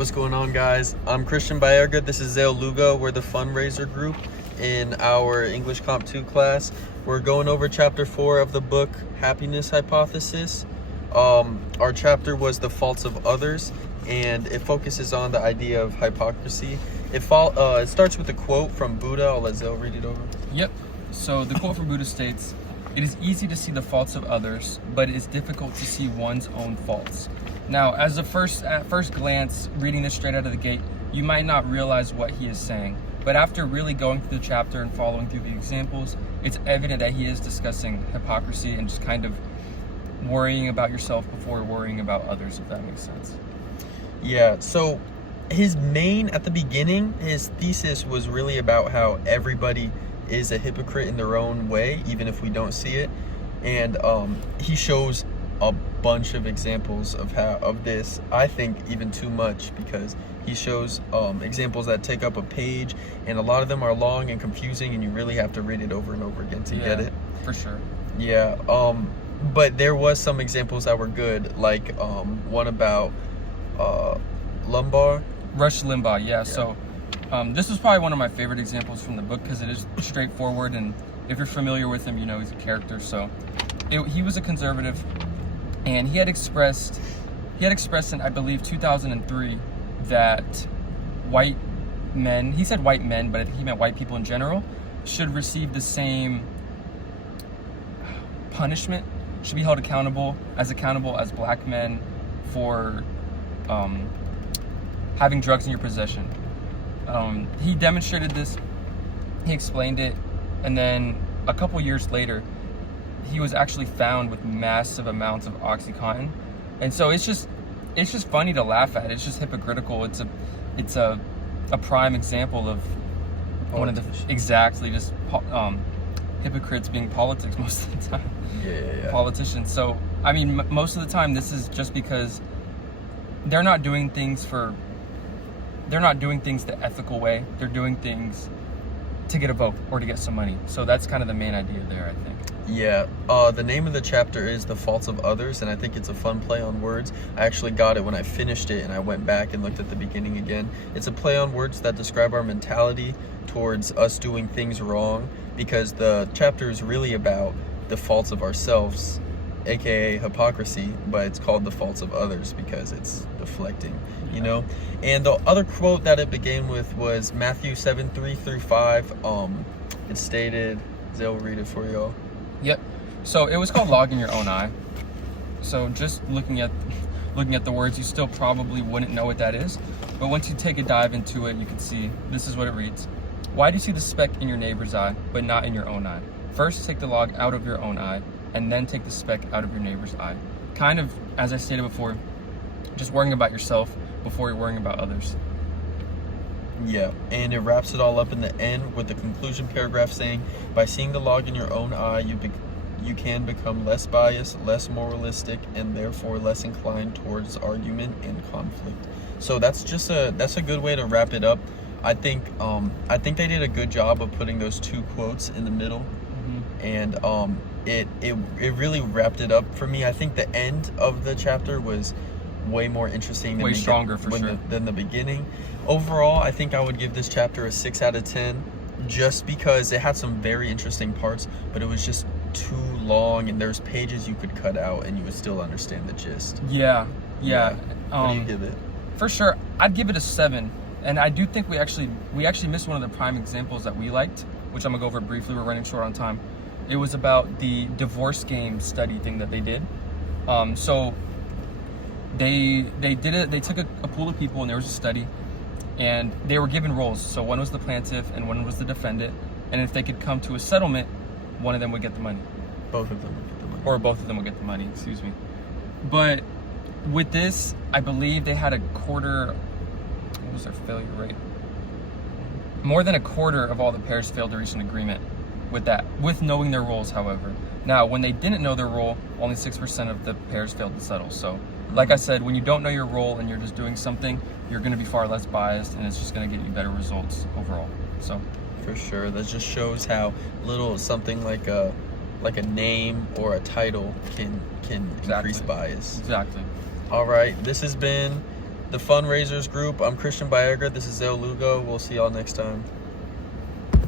What's going on, guys? I'm Christian Baerga. This is Zale Lugo. We're the fundraiser group in our English Comp 2 class. We're going over chapter 4 of the book Happiness Hypothesis. Our chapter was the faults of others, and it focuses on the idea of hypocrisy. It starts with a quote from Buddha. I'll let Zale read it over. Yep. So the quote from Buddha states, "It is easy to see the faults of others, but it is difficult to see one's own faults." Now, at first glance, reading this straight out of the gate, you might not realize what he is saying. But after really going through the chapter and following through the examples, it's evident that he is discussing hypocrisy and just kind of worrying about yourself before worrying about others, if that makes sense. Yeah, so at the beginning, his thesis was really about how everybody is a hypocrite in their own way, even if we don't see it. And he shows a bunch of examples of this. I think even too much, because he shows examples that take up a page, and a lot of them are long and confusing, and you really have to read it over and over again to get it. For sure. Yeah. But there was some examples that were good, like one about Rush Limbaugh. Yeah. So this was probably one of my favorite examples from the book because it is straightforward, and if you're familiar with him, you know he's a character. So he was a conservative, and he had expressed in, I believe, 2003 that white men, he said white men, but I think he meant white people in general, should receive the same punishment, should be held accountable as black men for having drugs in your possession. He demonstrated this, he explained it, and then a couple years later, he was actually found with massive amounts of OxyContin. And so it's just funny to laugh at. It's just hypocritical. It's a prime example of one of the hypocrites being politics most of the time. Yeah. Politicians. So I mean, most of the time this is just because they're not doing things the ethical way. They're doing things to get a vote or to get some money. So that's kind of the main idea there, I think. Yeah, the name of the chapter is The Faults of Others, and I think it's a fun play on words. I actually got it when I finished it, and I went back and looked at the beginning again. It's a play on words that describe our mentality towards us doing things wrong, because the chapter is really about the faults of ourselves, aka hypocrisy, but it's called The Faults of Others because it's deflecting, you know? And the other quote that it began with was Matthew 7:3-5. It stated, Zale will read it for y'all. Yep. So it was called Log in Your Own Eye. So just looking at the words, you still probably wouldn't know what that is. But once you take a dive into it, you can see this is what it reads. Why do you see the speck in your neighbor's eye, but not in your own eye? First, take the log out of your own eye, and then take the speck out of your neighbor's eye. Kind of, as I stated before, just worrying about yourself before you're worrying about others. Yeah, and it wraps it all up in the end with the conclusion paragraph saying, by seeing the log in your own eye, you can become less biased, less moralistic, and therefore less inclined towards argument and conflict. So that's a good way to wrap it up. I think they did a good job of putting those two quotes in the middle, and it really wrapped it up for me. I think the end of the chapter was way more interesting than the beginning. Overall, I think I would give this chapter a 6 out of 10, just because it had some very interesting parts, but it was just too long, and there's pages you could cut out and you would still understand the gist. Yeah. What do you give it? For sure, I'd give it a 7. And I do think we actually missed one of the prime examples that we liked, which I'm gonna go over briefly. We're running short on time. It was about the divorce game study thing that they did. So they did it. They took a pool of people, and there was a study, and they were given roles. So one was the plaintiff and one was the defendant. And if they could come to a settlement, one of them would get the money. Both of them would get the money. Or both of them would get the money. Excuse me. But with this, I believe they had a quarter. What was their failure rate? More than a quarter of all the pairs failed to reach an agreement with knowing their roles, however. Now, when they didn't know their role, only 6% of the pairs failed to settle. So, like I said, when you don't know your role and you're just doing something, you're going to be far less biased, and it's just going to get you better results overall. So, for sure, that just shows how little something like a name or a title can increase bias. Exactly. All right, this has been the fundraisers group. I'm Christian Viagra. This is Zale Lugo. We'll see y'all next time.